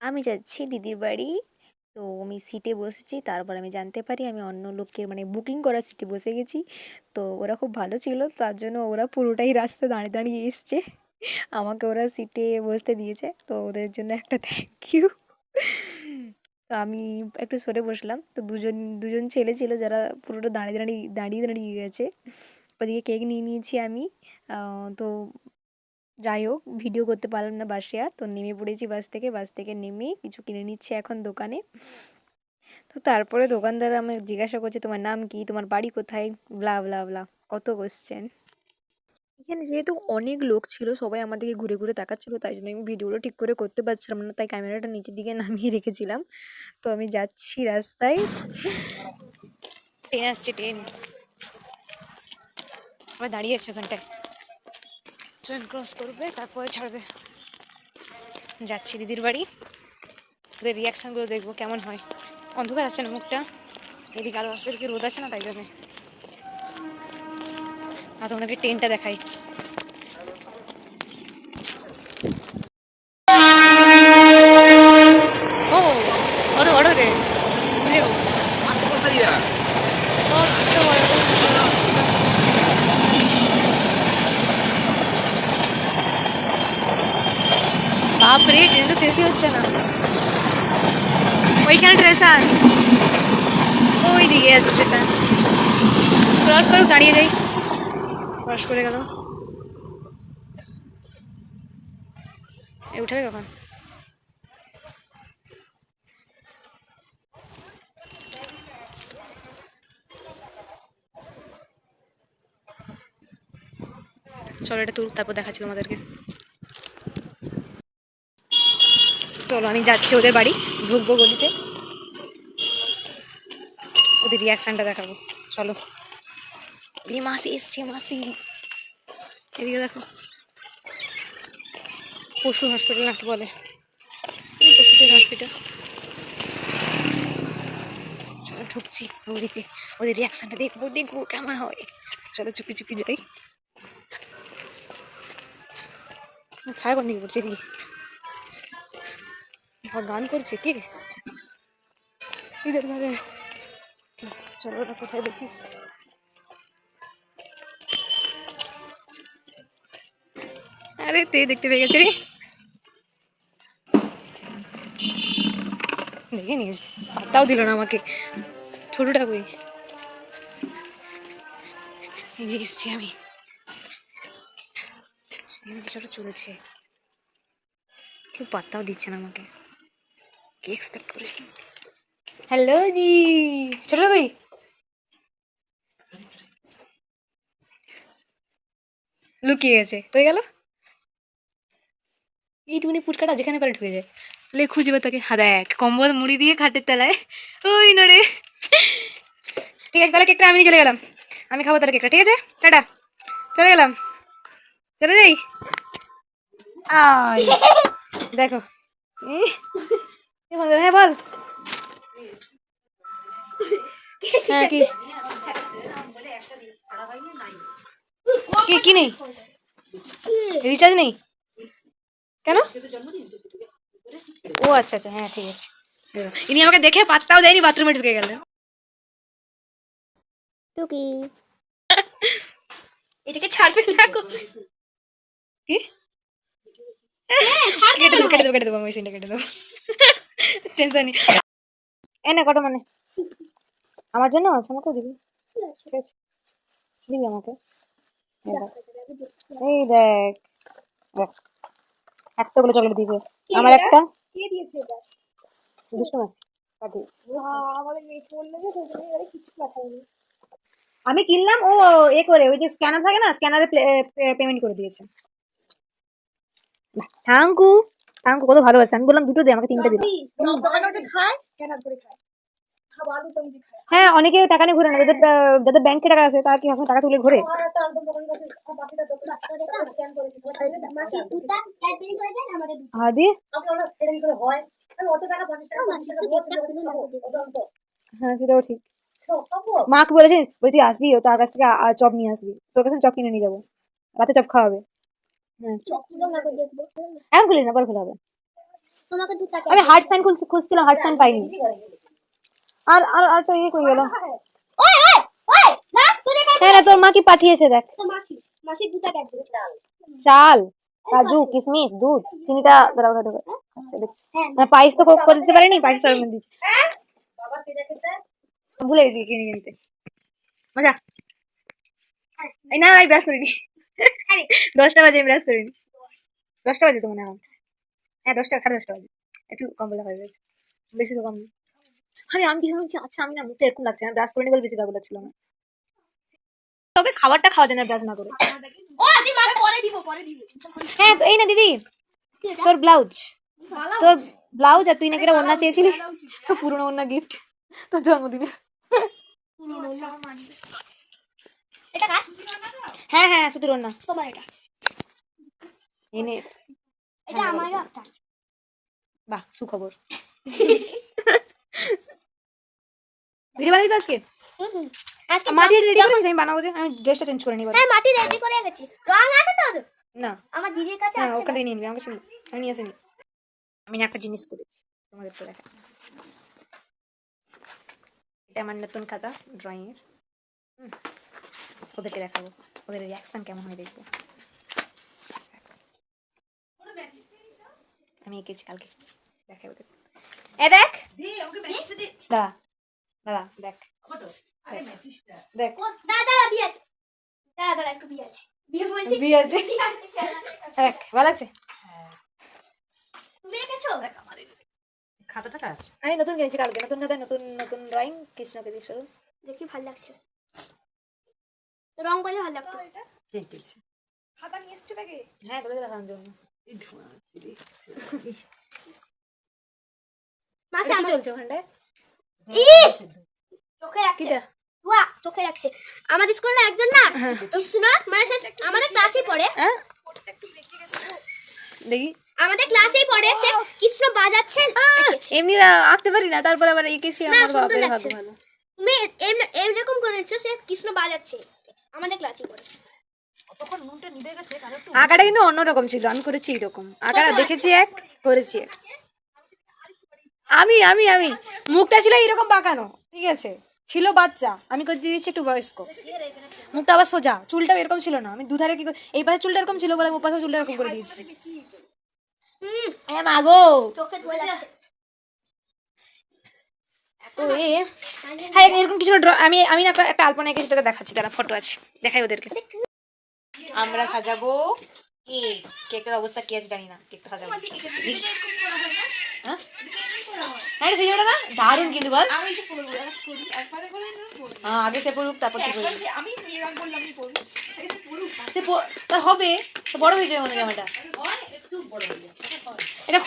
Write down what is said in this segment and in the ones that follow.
আমি যাচ্ছি দিদির বাড়ি। তো আমি সিটে বসেছি। তারপর আমি জানতে পারি আমি অন্য লোকের মানে বুকিং করা সিটে বসে গেছি। তো ওরা খুব ভালো ছিল। তার জন্য ওরা পুরোটাই রাস্তা দাঁড়িয়ে, দাঁড়িয়ে এসছে। আমাকে ওরা সিটে বসতে দিয়েছে। তো ওদের জন্য একটা থ্যাংক ইউ। তো আমি একটু সরে বসলাম। তো দুজন ছেলে ছিল যারা পুরোটা দাঁড়িয়ে গেছে। ওদিকে কেক নিয়ে নিয়েছি আমি। তো যাই হোক ভিডিও করতে পারলাম না বাসে আর। তো নেমে পড়েছি বাস থেকে। বাস থেকে নেমে কিছু কিনে নিচ্ছি এখন দোকানে। তো তারপরে দোকানদার আমাকে জিজ্ঞাসা করছে, "তোমার নাম কি? তোমার বাড়ি কোথায়?" ব্লা, ব্লা, ব্লা। কত কোয়েশ্চেন। এখানে যেহেতু অনেক লোক ছিল, সবাই আমার দিকে ঘুরে, ঘুরে তাকাচ্ছিল। তাই জন্য আমি ভিডিওটা ঠিক করে করতে পারছিলাম না। তাই ক্যামেরাটা নিচের দিকে নামিয়ে রেখেছিলাম। তো আমি যাচ্ছি রাস্তায়। ট্রেন আসছে, ট্রেন। সবাই দাঁড়িয়ে আছে ওখানটায়। ট্রেন ক্রস করবে, তারপরে ছাড়বে। যাচ্ছি দিদির বাড়ি। ওদের রিয়াকশানগুলো দেখবো কেমন হয়। অন্ধকার আছে না মুখটা। এদিকে আলো আসবে, এদিকে রোদ আছে না, তাই জন্য। আর তোমাদেরকে ট্রেনটা দেখাই। ও কত বড় রে! কত বড়! বাপরে, ট্রেন তো শেষই হচ্ছে না। ওইখানে স্টেশন, ওই দিকে আছে স্টেশন। ক্রস করুক, দাঁড়িয়ে যাই। ক্রস করে গেল। উঠবে কখন? চলো এটা তুলুক, তারপর দেখাচ্ছি তোমাদেরকে। চলো আমি যাচ্ছি ওদের বাড়ি, ঢুকবো গলিতে, ওদের রিয়াকশনটা দেখাবো। চলো। এই মাসি এসছে, মাসি। এদিকে দেখো। পশু হসপিটাল নাকি বলে, পশুদের হসপিটাল। চলো ঢুকছি ওদিকে, ওদের রিয়াকশনটা দেখবো, দেখবো কেমন হয়। চলো চুপি চুপি যাই। ছায়া কোন দিকে পড়ছে? এদিকে গান করছে কে? ইধার ধারে। চলো ওরা কোথায় দেখি। আরে তে দেখতে পেয়ে গেছে রে, দেখে নিয়েছে। পাত্তাও দিল না আমাকে। ছোটটা কই? এই যে এসছি আমি। এখানে কিছুটা চলছে, কেউ পাত্তাও দিচ্ছে না আমাকে। কি এক্সপেক্ট করিস? হ্যালো জি। ছোটটা কই? লুকিয়ে গেছে, কই গেল? এইটুকুনি পুটকাটা যেখানে পারে ঢুকে যায়। লে খুঁজবে তাকে। হা দেখ, কম্বল মুড়ি দিয়ে খাটের তলায়। ওই নড়ে। ঠিক আছে তাহলে কেকটা আমি নিয়ে চলে গেলাম। আমি খাবো তাহলে কেকটা, ঠিক আছে? টাটা। চলে গেলাম। চলে যাই। আয় দেখো। হ্যাঁ বল। হ্যাঁ কি কি কি নেই? রিচার্জ নেই কেন? ও আচ্ছা আচ্ছা, হ্যাঁ ঠিক আছে। ইনি আমাকে দেখে পাত্তাও দেয়নি, বাথরুমে ঢুকে গেল। টুকি, এটাকে ছাড়বে না গো। কি? কেটে দেবো কেটে দেবো কেটে দেবো, মেশিনটা কেটে দেবো। টেনশন নেই। এ না কটা মানে আমার জন্য আছে, আমাকেও দিবি। ঠিক আছে, দিবি আমাকে। এই দেখ, দেখ এতগুলো চকলেট দিয়েছে। আমার একটা দুষ্টু মাসি পাঠিয়েছে। আমি কিনলাম, ও এ করে ওই যে স্ক্যানার থাকে না, স্ক্যানারে পেমেন্ট করে দিয়েছে। থ্যাংকু, থ্যাংকু কত ভালোবাসে। আমি বললাম দুটো দে, আমাকে তিনটে দিল। হ্যাঁ, অনেকে টাকা নিয়ে ঘুরে না, যাদের যাদের ব্যাংকে টাকা আছে তারা কি সবসময় টাকা তুলে ঘুরে? হাদি হ্যাঁ সেটাও ঠিক। মাকে বলেছিস বলছি আসবি, ও তার কাছ থেকে চপ নিয়ে আসবি, তোর কাছে চপ কিনে নিয়ে যাবো, রাতে চপ খাওয়াবে। হ্যাঁ এখন খুলিস না, পরে খোলা হবে। তোমাকে দুটা আমি হার্ট সাইন খুঁজছিলাম, হার্ট সাইন পাইনি। আর আর আর তো ইয়ে কই গেল? ওই ওই ওই না তুই এখানে হ্যাঁ না, তোর মা কি পাঠিয়েছে দেখ। তো মাছি মাছি দুটা কাট দিবে চাল চাল, কাজু, কিশমিশ, দুধ, চিনিটা দাঁড়াও দাঁড়াও। আচ্ছা দেখছি। না পায়েস তো করে দিতে পারেনি, পায়েস সরবরাহ দিচ্ছে। বাবা সেটা খেতে ভুলে গেছি কিনে কিনতে। মজা। এই না আমি ব্রাশ করিনি। 10টা বাজে ব্রাশ করিনি। 10টা বাজে তো মনে হয়। হ্যাঁ 10টা, 10:30 বাজে। একটু কম বেলা হয়ে গেছে, বেশি তো কম না। আরে আমি কিছু বলছি, আচ্ছা আমি না মুখে এরকম লাগছে না, ব্রাশ করিনি বলে বেশি গাগুলা ছিল না। তবে খাবারটা খাওয়া যায় না ব্রাশ না করে। ও দি মারে পরে দিব হ্যাঁ তো এই না দিদি, তোর ব্লাউজ, তোর ব্লাউজ আর তুই নাকি একটা ওড়না চেয়েছিলি, তো পুরনো ওড়না গিফট তোর জন্মদিনে। এটা কাট হ্যাঁ হ্যাঁ সুতির ওড়না তোমার এটা এনে। এটা আমার একটা বাহ সুখবর। ভিডিও বানাবি তো আজকে? আজকে মাটি রেডি করে আমি বানাবো, যে আমি ড্রেসটা চেঞ্জ করে নিব। হ্যাঁ মাটি রেডি করে গেছি রং আছে তোর না আমার দিদির কাছে না, আছে ওখান থেকে নিয়ে নিবি, আমাকে শুনি, আমি নিয়ে আসিনি। আমি না একটা জিনিস করেছি তোমাদেরকে দেখা। এটা আমার নতুন খাতা ড্রয়িং এর, ওদেরকে দেখাবো, ওদের রিয়াকশন কেমন হয় দেখবো। আমি এঁকেছি কালকে, দেখাই ওদের। এ দেখ দাদা, দাদা দেখ দেখ দাদা বিয়ে আছে দাদা একটু বিয়ে আছে বিয়ে বলছি বিয়ে আছে, দেখ ভালো আছে। তুমি এঁকেছো খাতাটা কার? আমি নতুন কিনেছি কালকে, নতুন খাতায় নতুন নতুন ড্রয়িং, কৃষ্ণকে দিয়ে শুরু। দেখি ভালো লাগছে রং করলে ভালো লাগতো ঠিক আছে। খাতা নিয়ে এসছো ব্যাগে? হ্যাঁ তোদের দেখানোর জন্য। এই ধোঁয়া দিদি। মাসে কি আমার চলছে ওখানটায়? ইস চোখে কি রাখছে দেখ? ওয়া চোখে রাখছে আমাদের স্কুলে না একজন না কৃষ্ণ মানে সে আমাদের ক্লাসেই পড়ে হ্যাঁ দেখি, আমাদের ক্লাসেই পড়ে সে কৃষ্ণ বাজাচ্ছেন এমনি আঁকতে পারি না, তারপর আবার এঁকেছি, না, আমার সুন্দর বাপের লাগছে। ভাগ্য ভালো। তুমি এরকম করেছো সে কৃষ্ণ বাজাচ্ছে আমাদের ক্লাসেই পড়ে কতক্ষণ নুনটা নিভে গেছে কারো একটু আঁকাটা কিন্তু অন্যরকম ছিল, আমি করেছি এরকম আঁকাটা দেখেছি, এক করেছি এক। আমি আমি আমি মুখটা ছিল এরকম বাঁকানো, ঠিক আছে, ছিল বাচ্চা, আমি করে দিয়েছি একটু বয়স্ক। মুখটা আবার সোজা, চুলটাও এরকম ছিল না, আমি দুধারে কি এই পাশে চুলটা এরকম ছিল বলে ও পাশে চুলটা এরকম করে দিয়েছি। মাগো চোখে ধরে যাচ্ছে তো হ্যাঁ এরকম কিছু আমি আমি না একটা আলপনা এঁকেছি, তোকে দেখাচ্ছি, তারা ফটো আছে, দেখাই ওদেরকে। আমরা সাজাবো কেক, কেকের অবস্থা কি আছে জানি না, কেকটা সাজাবো। হ্যাঁ হ্যাঁ সেই না দারুণ কিন্তু বল। হ্যাঁ আগে সে পড়ুক তারপর তুই পড়বি। তার হবে তো বড় হয়ে যাবে মনে জামাটা। একটু বড় হয়ে যায়। এটা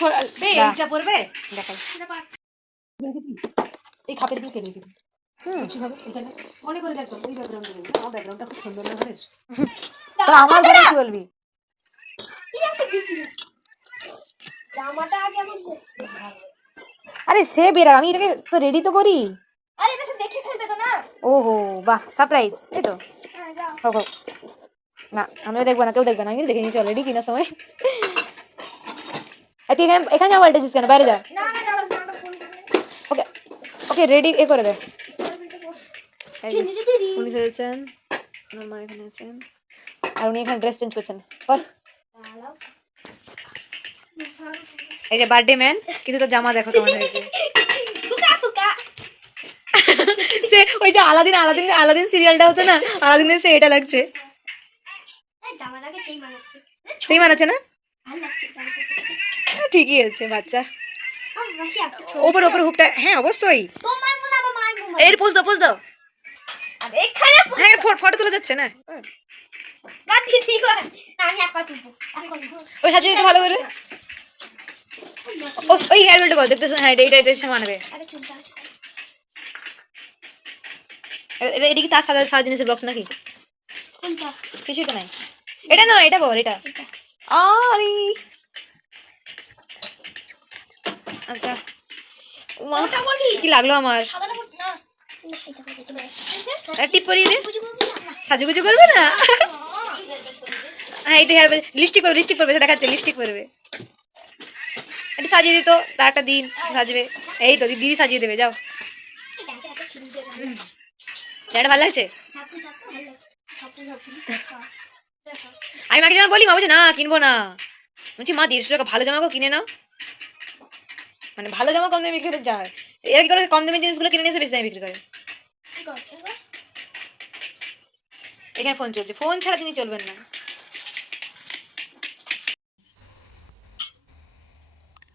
এইটা পড়বে? দেখাই। এই খাপের দিকে রেখে দিবি। কিছু হবে এখানে মনে করে দেখো ওই ব্যাকগ্রাউন্ডে নেই, আমার ব্যাকগ্রাউন্ডটা খুব সুন্দর না ঘরের। তোরা আমার ঘরে কি বলবি? জামাটা আগে আমি আরে সে বেরা, আমি এটাকে তো রেডি তো করি। আরে এটা দেখে ফেলবে তো না ওহো বাহ সারপ্রাইজ, এই তো হোক হোক। না আমিও দেখবো না, কেউ দেখবে না, আমি দেখে নিয়েছি অলরেডি কেনার সময়। তুই এখানে যা বলতেছিস কেন, বাইরে যা। ওকে ওকে রেডি এ করে দে। উনি সেজেছেন, আমার মা এখানে আছেন, আর উনি এখানে ড্রেস চেঞ্জ করছেন। এই যে বার্থডে ম্যান, কিন্তু তো জামা দেখো কেমন হয়েছে। সে ওই যে আলাদিন আলাদিন আলাদিন সিরিয়ালটা হতো না, আলাদিনের সে এটা লাগছে, জামাটাকে সেই মানাচ্ছে সেই মানাচ্ছে না? ভালো লাগছে ঠিকই আছে বাচ্চা। মাসি একটু ওপর ওপর হুপটা, হ্যাঁ অবশ্যই। তোমার মনে আমার মায়ের ঘুম এর পোজ দাও পোজ দাও। আরে এখানে হ্যাঁ ফটো তোলা যাচ্ছে না, বাদ দিয়ে দিও আমি একা তুলবো এখন ওই সাজিয়ে দিতে ভালো করে। ওই হেয়ার বেল্ট বল দেখতে, হ্যাঁ এটা এটার সঙ্গে মানাবে। আরে চুলটা আছে এটা কি তার সাদা সাদা জিনিসের বক্স নাকি? কোনটা কিছুই তো নাই। এটা নয়, এটা বল, এটা আরে আচ্ছা ওটা বলি কি লাগলো আমার। সাদাটা বলছি না এটা বলি এটা বলি টিপ পরিয়ে দে, বুঝি বলবি না সাজুগুজু করবে না। হ্যাঁ এই তো হ্যাঁ লিপস্টিক করবে, লিপস্টিক করবে, দেখাচ্ছে লিপস্টিক করবে। এটা সাজিয়ে দিত, তার একটা দিন সাজবে। এই তো দিদি সাজিয়ে দেবে, যাও। এটা ভালো লাগছে। আমি মাকে যখন বলি মা বলছে না কিনবো না, বলছি মা 150 টাকা ভালো জামা কিনে নাও, মানে ভালো জামা কম দামে বিক্রি করতে যা হয়, এরা কি করে কম দামি জিনিসগুলো কিনে নিয়ে এসে বেশি দামে বিক্রি করে। এখানে ফোন চলছে, ফোন ছাড়া তিনি চলবেন না।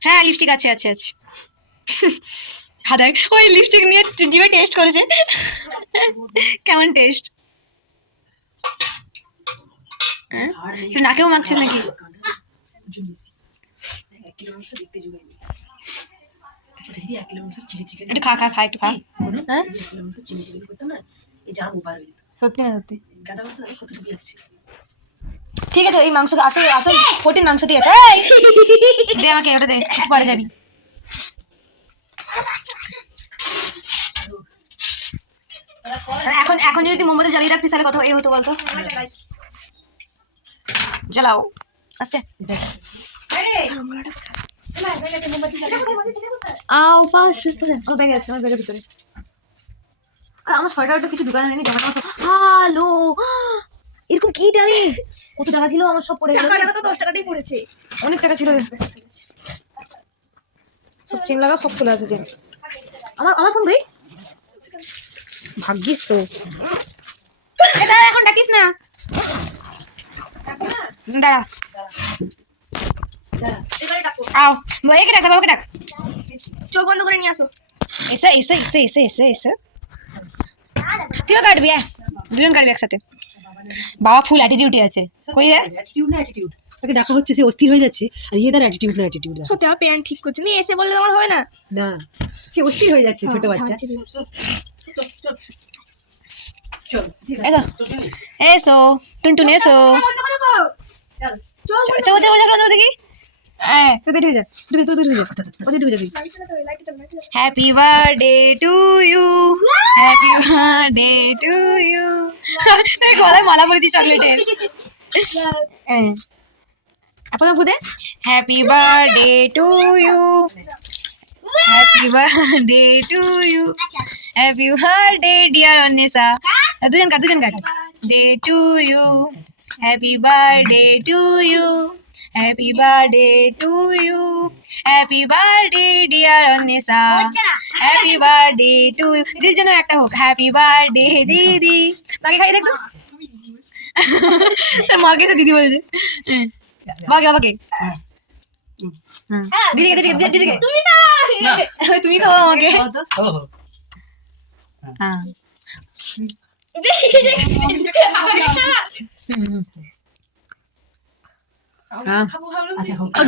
হ্যাঁ লিপস্টিক আছে আছে আছে। হ্যাঁ দেখ ওই লিপস্টিক নিয়ে জিভে টেস্ট করেছে, কেমন টেস্ট। তুই নাকেও মাখছিস নাকি? একটু খা খা খা একটু খা। সত্যি না সত্যি ঠিক আছে, এই মাংস আসল আসল প্রোটিন মাংস দিয়ে আছে। দে আমাকে ওটা, দে পরে যাবি। এখন এখন যদি তুই মোমোতে জ্বালিয়ে রাখতিস তাহলে কত এই হতো বলতো। জ্বালাও আসছে। আমার ব্যাগে আছে, আমার ব্যাগের ভিতরে। আর আমার সোয়েটারটা কিছু দোকানে নেই, জামা টামা সব। হ্যালো, এরকম কি টানি? কত টাকা ছিল আমার, সব পড়ে গেল। টাকাটা তো 10 টাকাটাই পড়েছে। অনেক টাকা ছিল, সব চেন লাগা সব খুলে আছে চেন। আমার আমার ফোন ভাই ভাগ্যিস তো। এটা এখন ডাকিস না, দাঁড়া আও একে ডাক, বাবাকে ডাক। চোখ বন্ধ করে নিয়ে আসো। এসে এসে এসে এসে এসে এসে তুইও কাটবি, দুজন কাটবি একসাথে। বাবা ফুল অ্যাটিটিউডে আছে, কই দে অ্যাটিটিউড না অ্যাটিটিউড, তাকে ডাকা হচ্ছে সে অস্থির হয়ে যাচ্ছে, আর ইয়ে তার অ্যাটিটিউড না অ্যাটিটিউড। সত্যি আমার প্যান্ট ঠিক করছে, আমি এসে বললে তোমার হবে না। না সে অস্থির হয়ে যাচ্ছে ছোট বাচ্চা। চল এসো এসো টুনটুন এসো। চল চল চল দেখি। হ্যাঁ তুই ঢুকে যা, ঢুকে তুই ঢুকে যা, ওদের ঢুকে যাবি। Happy birthday to you, happy birthday to you. তুই গলায় মালা পরে দিই চকলেটের। আপনার ফুদে happy birthday to you, happy birthday to you, happy birthday dear Anwesha. দুজন কাট দুজন cut. Day to you, happy birthday to you, happy birthday to you, happy birthday dear Anwesha, happy birthday to you. দিদির জন্য একটা হোক, happy birthday দিদি। বাকি খাই দেখো, মাকে এসে দিদি বলছে। বাকি বাবাকে দিদিকে দিদিকে দিদিকে তুমি খাও আমাকে। হ্যাঁ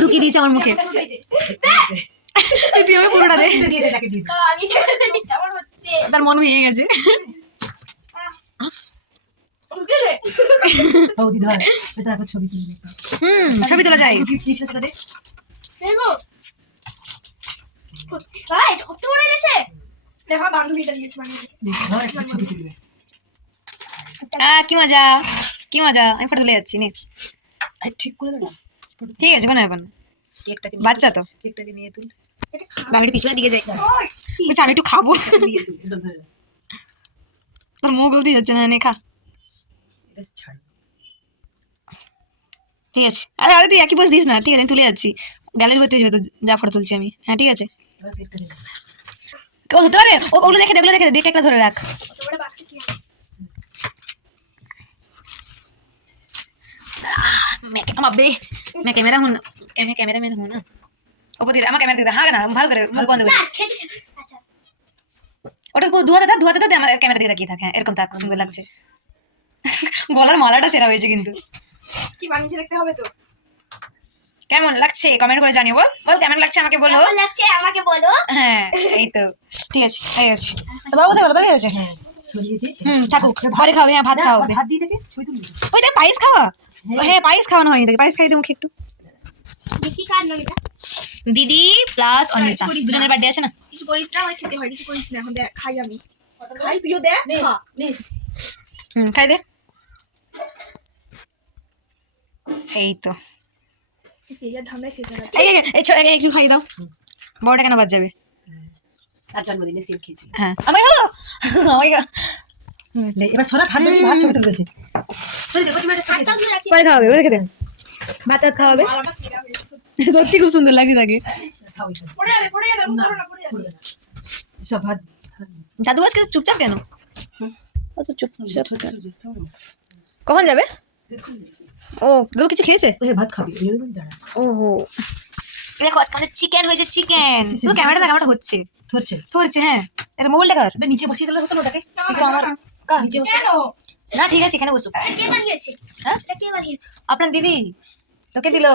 ঢুকিয়ে দিয়েছে আমার মুখে, তুই আমাকে পুরোটা দে। তার মন ভেঙে গেছে। ছবি তোলা যায়। কি মজা কি মজা, আমি ফটো তুলে যাচ্ছি নে। ঠিক করে দাও, ঠিক আছে কোনো ব্যাপার না, কেকটাকে বাচ্চা তো। কেকটাকে নিয়ে তুল, আমি একটু পিছনের দিকে যাই, বলছি আমি একটু খাবো। নিয়ে তুল, এটা ধরে রাখ। তোর মুখ গলতে যাচ্ছে না, নে খা। এটা ছাড়। ঠিক আছে, আরে আরে তুই একই পোজ দিস না, ঠিক আছে আমি তুলে যাচ্ছি। গ্যালারি করতে যাবে তো, যা ফটো তুলছি আমি। হ্যাঁ ঠিক আছে, এবার কেকটাকে নে। ও হতে পারে, ওগুলো রেখে দে, ওগুলো রেখে দে, দেখে একটা ধরে রাখ। আমার বে मैं कैमरा हूं, मैं कैमरा मैन हूं ना। ওপর দিকে আমার ক্যামেরা দিকে হ্যাঁ না ভালো করে মুখ বন্ধ করে। ওটা ধোয়াতে দাও আমার ক্যামেরা দিয়ে তাকিয়ে থাকে, এরকম তাক সুন্দর লাগছে। গলার মালাটা সেরা হয়েছে কিন্তু। কি বানিয়ে রাখতে হবে তো। কেমন লাগছে কমেন্ট করে জানিও, বল বল কেমন লাগছে আমাকে বলো। কেমন লাগছে আমাকে বলো। হ্যাঁ এই তো ঠিক আছে, এই আছে তো বাবু বলো বাকি আছে। সরিয়ে দে। থাকুক, পরে খাও, হ্যাঁ ভাত খাও। হাত দিয়ে দেখে ছবি তুলবি। ওই দেখ পায়েস খাওয়া, হ্যাঁ পায়েস খাওয়ানো হয়নি, দেখে পায়েস খাই দে মুখে একটু। দেখি কার নাম এটা। দিদি প্লাস অন্বেষা দুজনের বার্থডে আছে না। কিছু করিস না, আমার খেতে হয়, কিছু করিস না। এখন দেখ খাই আমি, খাই তুইও দে। খা নে খাই দে। এই তো একটু খাইয়ে দাও, বড়টা কেন বাদ যাবে? তার জন্মদিনে সেম খেয়েছি। হ্যাঁ আমাকে খাবো, আমাকে খাও। নে, এবার সরা ভাত বেশি ভাত ছবি তুলেছে। সরি দেখো তুমি একটা খাই দাও। পরে খাওয়াবে, ওরা খেতে ভাত টাত খাওয়াবে। সত্যি খুব সুন্দর লাগছে তাকে। খাও এটা। পড়ে যাবে, সব ভাত দাদু আজকে চুপচাপ কেন? অত চুপচাপ ছোট ছোট ছোট। কখন যাবে? দেখুন ও দাদু কিছু খেয়েছে? ওরে ভাত খাবি এই জন্য দাঁড়া। ওহো দেখো আজকে আমাদের চিকেন হয়েছে, চিকেন। তো ক্যামেরাটা হচ্ছে ধরছে। ধরছে। হ্যাঁ এটা মোবাইলটা কার? বে নিচে বসিয়ে গেলে হতো না ওটাকে। সেটা আমার কা নিচে বসে। না, ঠিক আছে এখানে বসো। কে বানিয়েছে? হ্যাঁ এটা কে বানিয়েছে? আপনার দিদি তোকে দিলো।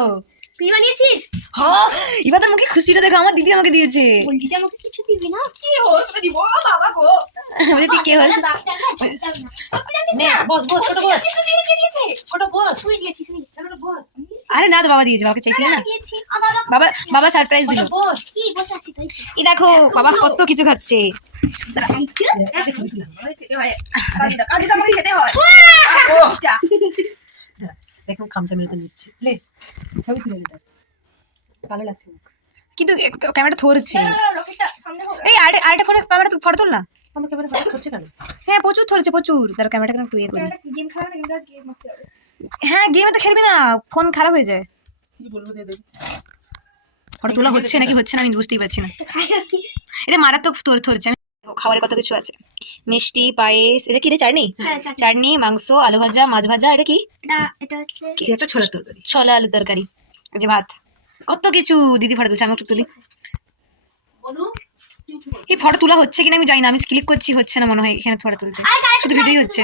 তুই বানিয়েছিস? হ্যাঁ এবার তো মুখে খুশিটা দেখো, আমার দিদি আমাকে দিয়েছে। বলছি আমাকে কিছু দিবি না? কি বলছি তুই কে হস? নে বস বস ওটা বস। ওটা বস। তুই দিয়েছিস নি? ওটা বস। আরে না তো বাবা দিয়েছে, বাবাকে চাইছিলেন না? দিয়েছি। বাবা বাবা সারপ্রাইজ দিল। ওটা বস। কি বসে আছি তাই তো। এই দেখো বাবা কত কিছু খাচ্ছে। Thank you. আগে ছবি তুলে। দেখো খামচা মেরে তো নিচ্ছে। লে ছবি তুলে নে। ভালো লাগছে মুখ। কিন্তু ক্যামেরাটা ধরছে। এই আরেকটা ফোনে ক্যামেরা ফটো তুল না। আমার ক্যামেরা ভালো হচ্ছে কেন? হ্যাঁ প্রচুর ধরছে প্রচুর। তার ক্যামেরাটা কেন একটু ইয়ে করি। জিম খেলা না কিন্তু গেম মস্তি হবে। হ্যাঁ গেমে তো খেলবি না, ফোন খারাপ হয়ে যায়। কি বলবো দে দেখ। ফটো তোলা হচ্ছে নাকি হচ্ছে না আমি বুঝতেই পারছি না। খাই আর কি? এটা মারাত্মক ধরছে। খাবারের কত কিছু আছে, মিষ্টি, পায়েস, এটা কি রে? চাটনি, হ্যাঁ, চাটনি। চাটনি, মাংস, আলু ভাজা, মাছ ভাজা, এটা কি? এটা হচ্ছে কি একটা ছোলার তরকারি। ছোলা আলুর তরকারি, এই যে ভাত, কত কিছু। দিদি ফটো তুলছে, আমি একটু তুলি। বলো। এই ফটো তোলা হচ্ছে কিনা আমি জানি না, আমি ক্লিক করছি হচ্ছে না মনে হয় এখানে ফটো তুলতে, শুধু ভিডিওই হচ্ছে।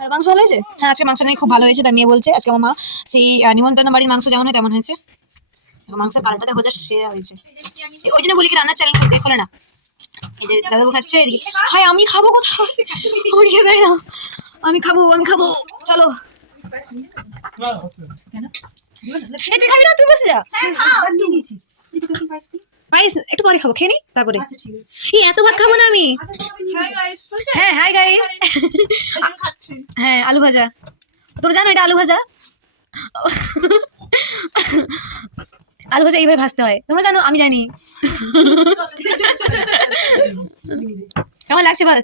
আর মাংস ভালো হয়েছে? হ্যাঁ আজকে মাংস নাকি খুব ভালো হয়েছে, তার মেয়ে বলছে আজকে আমার মা সেই নিমন্ত্রণ বাড়ির মাংস যেমন হয় তেমন হয়েছে। মাংসের কালারটা দেখো যা সেরা হয়েছে। ওই জন্য বলি কি রান্নার চ্যানেল দেখো না। এই যে দাদাবু খাচ্ছে, এদিকে হাই আমি খাবো কোথায়, আমাকে খেতে দেয় না। আমি খাবো চলো। কেন? এই তুই খাবি না? তুই বসে যা। ভাত নিয়ে নিয়েছি। তুই তো কি পাইস নি? পায়েস একটু পরে খাবো, খেয়ে নি তারপরে। আচ্ছা ঠিক আছে। এই এত ভাত খাবো না আমি। আচ্ছা তো আমি নিয়ে নিই। হ্যাঁ হাই গাইস। হ্যাঁ আলু ভাজা, তোর জানো এটা আলু ভাজা? আলু ভাজা এইভাবে ভাজতে হয়, তোমরা জানো? আমি জানি। কেমন লাগছে বল?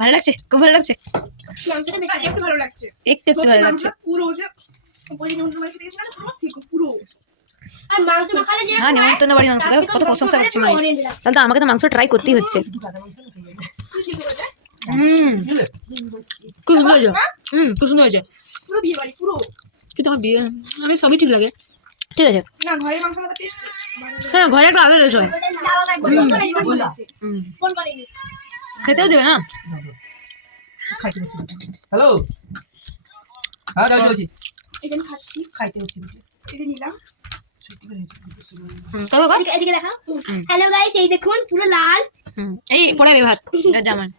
ভালো লাগছে, খুব ভালো লাগছে। মাংসটা বেশি একটু ভালো লাগছে। একটু ভালো লাগছে। পুরো যে বলি নিমন্ত্রণ বাড়ি খেতে গেছিলাম পুরো সিকো পুরো। আর মাংস মাখালে যে হ্যাঁ নিমন্ত্রণ বাড়ির মাংস দেখো কত প্রশংসা করছি আমি। তাহলে তো আমাকে তো মাংস ট্রাই করতেই হচ্ছে। খুব সুন্দর হয়েছে। খুব সুন্দর হয়েছে। পুরো বিয়ে বাড়ি পুরো। কিন্তু আমার বিয়ে আমি সবই ঠিক লাগে। ঠিক আছে। না ঘরে মাংস মাখাতে হ্যাঁ ঘরে একটা আলাদা টেস্ট হয়। ফোন করেনি। খেতেও দেবে না। খাইতে বসি। হ্যালো, হ্যাঁ যাচ্ছি যাচ্ছি। এখানে খাচ্ছি। খাইতে বসি। এটা নিলাম। করো কর। এদিকে দেখা। হ্যালো গাইস, এই দেখুন পুরো লাল। এই পড়ে যাবে ভাত জামান।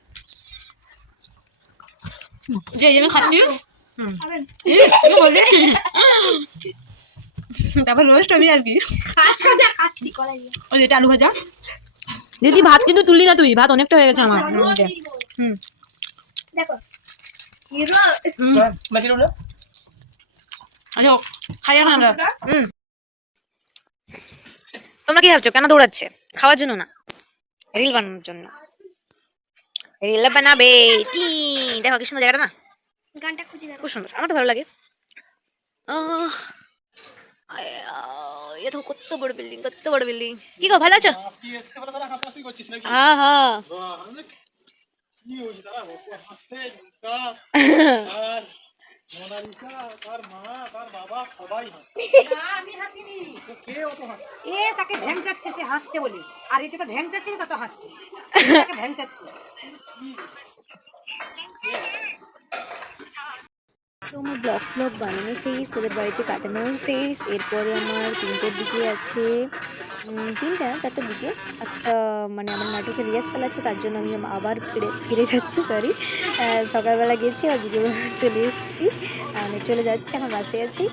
যে আমি খাচ্ছি। খাবেন? তারপর রোস্ট হবে আর কি। খাচ্ছি কলাই দিয়ে। ওই যেটা আলু ভাজা। দিদি ভাত কিন্তু তুললি না তুই, ভাত অনেকটা হয়ে গেছে আমার। দেখো হিরো মাছি রুলো। আচ্ছা খাই এখন আমরা। তোমরা কি ভাবছো কেন দৌড়াচ্ছে? খাওয়ার জন্য না, রিল বানানোর জন্য। রিল বানাবে টি। দেখো কি সুন্দর জায়গাটা না, গানটা খুঁজে দেখো। খুব সুন্দর, আমার তো ভালো লাগে। এটা কত বড় বিল্ডিং, কত বড় বিল্ডিং। কি গো ভালো আছো? হ্যাঁ হ্যাঁ আমি হাসিনি। এ তাকে ভ্যাং যাচ্ছে, সে হাসছে বলে। আর এটা তো ভ্যাং যাচ্ছে, তা তো হাসছে। তাকে ভ্যাং যাচ্ছে। তো আমার ব্লগ বানানো শেষ, তোদের বাড়িতে কাটানোও শেষ। এরপরে আমার 3টের দিকে আছে, 3টা 4টার দিকে একটা মানে আমার নাটকের রিহার্সাল আছে, তার জন্য আমি আবার ফিরে যাচ্ছি। সরি, সকালবেলা গেছি আর বিকেলবেলা চলে এসেছি, মানে চলে যাচ্ছি, এখন বাসে আছি।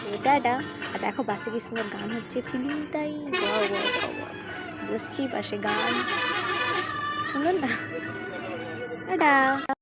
তো টাটা। আর দেখো বাসে কি সুন্দর গান হচ্ছে, ফিলিংটাই বসছি পাশে গান, সুন্দর না? টাটা।